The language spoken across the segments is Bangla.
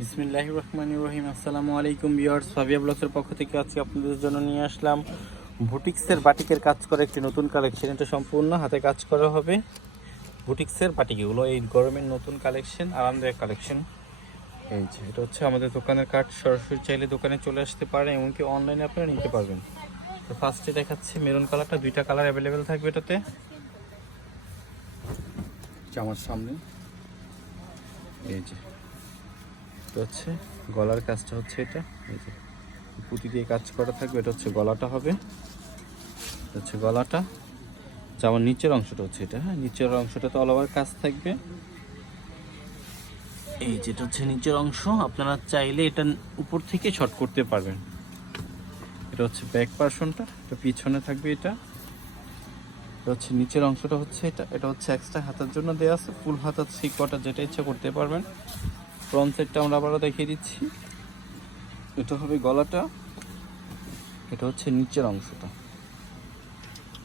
বিসমিল্লাহ রহমান রহিম। আসসালামু আলাইকুম বিয়ার্স ফাবিয়া ব্লগসের পক্ষ থেকে আজকে আপনাদের জন্য নিয়ে আসলাম বুটিক্সের বাটিকের কাজ করা একটি নতুন কালেকশন। এটা সম্পূর্ণ হাতে কাজ করা হবে বুটিক্সের বাটিক এগুলো এই গরমের নতুন কালেকশন, আরামদায়ক কালেকশন। এই যে, এটা হচ্ছে আমাদের দোকানের কার্ড সরাসরি চাইলে দোকানে চলে আসতে পারেন, এমনকি অনলাইনে আপনারা নিতে পারবেন। তো ফার্স্টে দেখাচ্ছে মেরুন কালারটা, দুইটা কালার অ্যাভেলেবেল থাকবে এটাতে। আমার সামনে। এই যে এটা হচ্ছে। গলার কাজটা হচ্ছে এটা। এই যে পুঁতি দিয়ে কাজ করা থাকবে, এটা হচ্ছে গলাটা হবে। হচ্ছে গলাটা। যেমন নিচের অংশটা হচ্ছে এটা হ্যাঁ? নিচের অংশটা তো অল ওভার কাজ থাকবে। এই যেটা হচ্ছে নিচের অংশ, আপনারা চাইলে এটা উপর থেকে শর্ট করতে পারবেন। এটা হচ্ছে ব্যাক পার্সনটা এটা পিছনে থাকবে এটা। এটা হচ্ছে নিচের অংশটা হচ্ছে এটা। এটা হচ্ছে এক্সট্রা হাতার জন্য দেওয়া আছে। ফুল হাতা থ্রি কোয়ার্টার যেটা ইচ্ছা করতে পারবেন। ফ্রন্ট সাইডটা আমরা আবারও দেখিয়ে দিচ্ছি। এটা হবে গলাটা। এটা হচ্ছে নিচের অংশটা।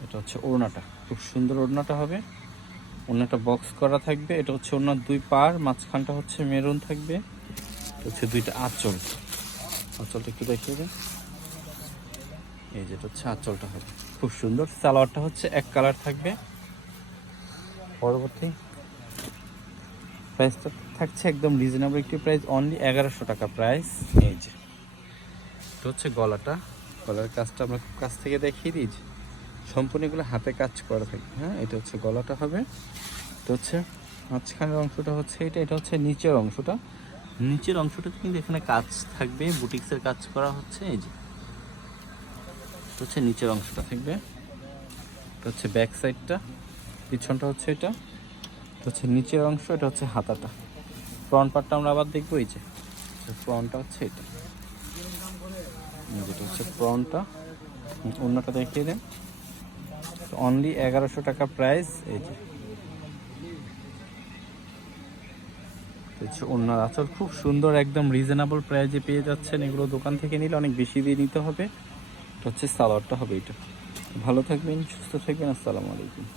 এটা হচ্ছে ওড়নাটা। খুব সুন্দর ওড়নাটা হবে। ওড়নাটা বক্স করা থাকবে। এটা হচ্ছে ওড়নার দুই পার, মাঝখানটা হচ্ছে মেরুন থাকবে। হচ্ছে দুইটা আঁচল। আঁচলটা একটু দেখিয়ে দেন। এই যেটা হচ্ছে আঁচলটা হবে। খুব সুন্দর। সালোয়ারটা হচ্ছে এক কালার থাকবে। পরবর্তী প্রাইসটা থাকছে একদম রিজনেবল একটি প্রাইস অনলি এগারোশো টাকা প্রাইস এই যে, এটা হচ্ছে গলাটা। গলার কাজটা আমরা খুব কাছ থেকে দেখিয়ে যে সম্পূর্ণ এগুলো হাতে কাজ করা থাকে। হ্যাঁ এটা হচ্ছে গলাটা হবে। এটা হচ্ছে মাঝখানের অংশটা হচ্ছে এটা এটা হচ্ছে নিচের অংশটা। নিচের অংশটাতে কিন্তু এখানে কাজ থাকবে বুটিক্সের কাজ করা হচ্ছে। এই যে হচ্ছে নিচের অংশটা থাকবে। এটা হচ্ছে ব্যাক সাইডটা পিছনটা হচ্ছে এটা। হচ্ছে নিচের অংশ, এটা হচ্ছে হাতাটা। ফ্রন্ট পার্টটা আমরা আবার দেখব এই যে। ফ্রন্টটা হচ্ছে এটা। যেটা হচ্ছে ফ্রন্টটা অন্যটা দেখিয়ে দেন। অনলি এগারোশো টাকা প্রাইস এই যে। হচ্ছে ওনার আচল খুব সুন্দর, একদম রিজনেবল প্রাইজে পেয়ে যাচ্ছেন। এগুলো দোকান থেকে নিলে অনেক বেশি দিয়ে নিতে হবে। এটা হচ্ছে সালোয়ারটা হবে এটা। ভালো থাকবেন, সুস্থ থাকবেন, আসসালামু আলাইকুম।